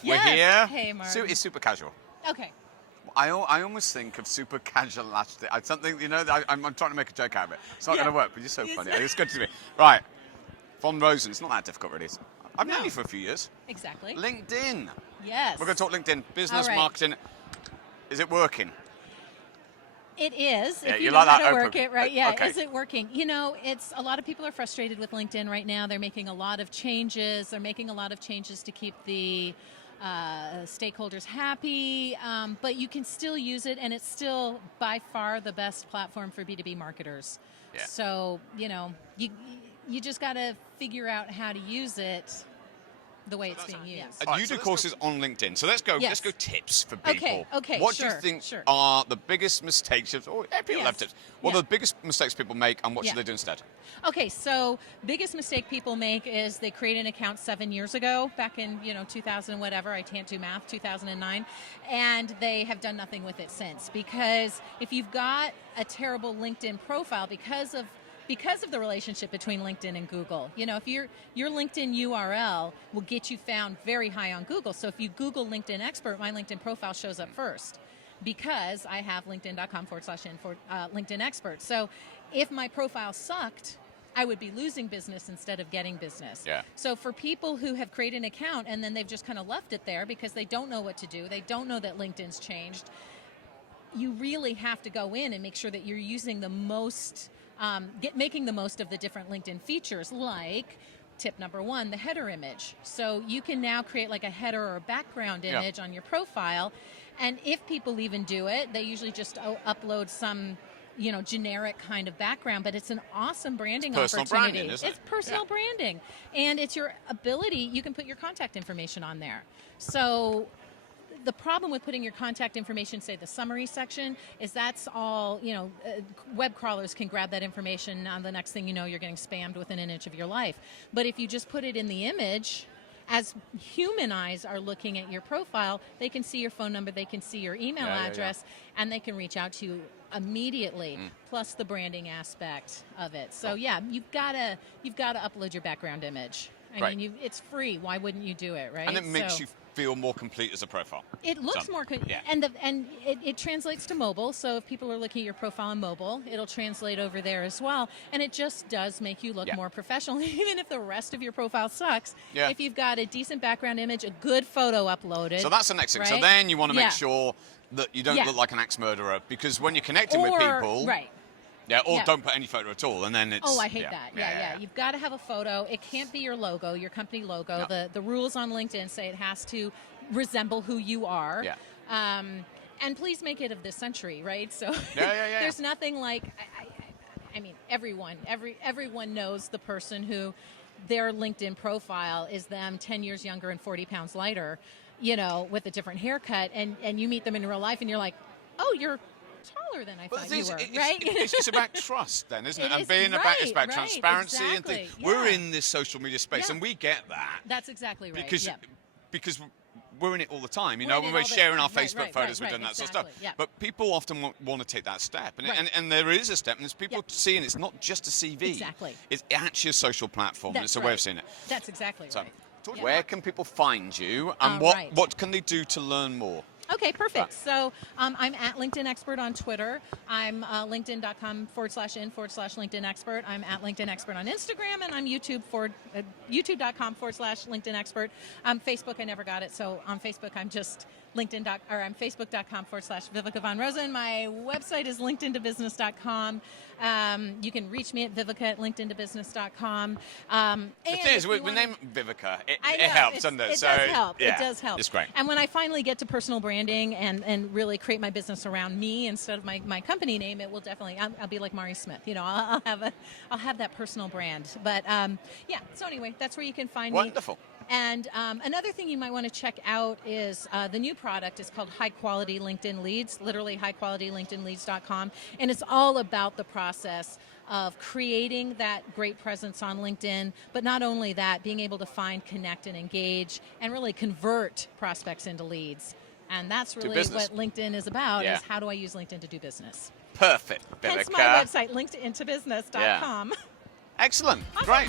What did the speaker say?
Viveka, we're here. Hey, Mark. It's super casual. Okay. I almost think of super casual last. Something, you know, I'm trying to make a joke out of it. It's not going to work, but you're so funny. It's good to me. Right. Von Rosen, it's not that difficult, really. I've known you for a few years. Exactly. LinkedIn. Yes. We're going to talk LinkedIn, business, right. marketing. Is it working? It is. Yeah, if you you know like how that to open. work it, right? Yeah. Okay. Is it working? You know, a lot of people are frustrated with LinkedIn right now. They're making a lot of changes. They're making a lot of changes to keep the stakeholders happy, but you can still use it, and it's still by far the best platform for B2B marketers. Yeah. So, you know, you just got to figure out how to use it the way it's being used. You do courses on LinkedIn, so let's go tips for people. Okay, What do you think are the biggest mistakes? People have tips. What are the biggest mistakes people make, and what should they do instead? Okay, so biggest mistake people make is they create an account 7 years ago, back in 2000 whatever, I can't do math, 2009, and they have done nothing with it since. Because if you've got a terrible LinkedIn profile because of the relationship between LinkedIn and Google. You know, if your LinkedIn URL will get you found very high on Google. So if you Google LinkedIn expert, my LinkedIn profile shows up first because I have linkedin.com/LinkedIn expert. So if my profile sucked, I would be losing business instead of getting business. Yeah. So for people who have created an account and then they've just kind of left it there because they don't know what to do, they don't know that LinkedIn's changed, you really have to go in and make sure that you're using the most making the most of the different LinkedIn features, like tip number 1, the header image. So you can now create like a header or a background image on your profile, and if people even do it, they usually just upload some generic kind of background, but it's an awesome branding opportunity. Branding, isn't it? It's personal branding, and it's your ability, you can put your contact information on there. So the problem with putting your contact information, say the summary section, is that's all, web crawlers can grab that information, and the next thing you know, you're getting spammed within an inch of your life. But if you just put it in the image, as human eyes are looking at your profile, they can see your phone number, they can see your email address, and they can reach out to you immediately, plus the branding aspect of it. So you've got to upload your background image. I mean, it's free. Why wouldn't you do it, right? And it makes you feel more complete as a profile. It looks more complete, and it translates to mobile. So if people are looking at your profile on mobile, it'll translate over there as well, and it just does make you look more professional, even if the rest of your profile sucks. Yeah. If you've got a decent background image, a good photo uploaded. So that's the next thing. Right? So then you want to make sure that you don't look like an axe murderer, because when you're connecting with people, don't put any photo at all, and then it's... Oh, I hate that. Yeah. You've got to have a photo. It can't be your logo, your company logo. No. The rules on LinkedIn say it has to resemble who you are. Yeah. And please make it of this century, right? So there's nothing like... I mean, everyone knows the person who their LinkedIn profile is them 10 years younger and 40 pounds lighter, with a different haircut, and you meet them in real life, and you're like, oh, you're taller than I thought you were, right? It's just about trust then, isn't it? And being it's about transparency and things. Yeah. We're in this social media space, and we get that. That's exactly right. Because we're in it all the time, when we're sharing our Facebook photos, we're doing that sort of stuff. Yeah. But people often want to take that step, and there is a step, and there's people seeing it's not just a CV. Exactly. It's actually a social platform. It's a way of seeing it. That's exactly right. Where can people find you, and what can they do to learn more? Okay, perfect. So I'm at LinkedIn Expert on Twitter. I'm linkedin.com/in/LinkedIn Expert. I'm at LinkedIn Expert on Instagram, and I'm youtube.com/LinkedIn Expert. Facebook, I never got it. So on Facebook, I'm just I'm facebook.com/Viveka von Rosen. My website is linkedintobusiness.com. You can reach me at Viveka@linkedintobusiness.com. The thing is, we name Viveka. It helps, doesn't it? It does help. Yeah, it does help. It's great. And when I finally get to personal branding and really create my business around me instead of my company name, it will definitely, I'll be like Mari Smith. I'll have that personal brand. But so anyway, that's where you can find me. Wonderful. And another thing you might want to check out is the new product is called High Quality LinkedIn Leads, literally highqualitylinkedinleads.com. And it's all about the process of creating that great presence on LinkedIn, but not only that, being able to find, connect, and engage, and really convert prospects into leads. And that's really what LinkedIn is about, is how do I use LinkedIn to do business. Perfect, Viveka. Hence my website, linkedintobusiness.com. Excellent. Awesome. Great.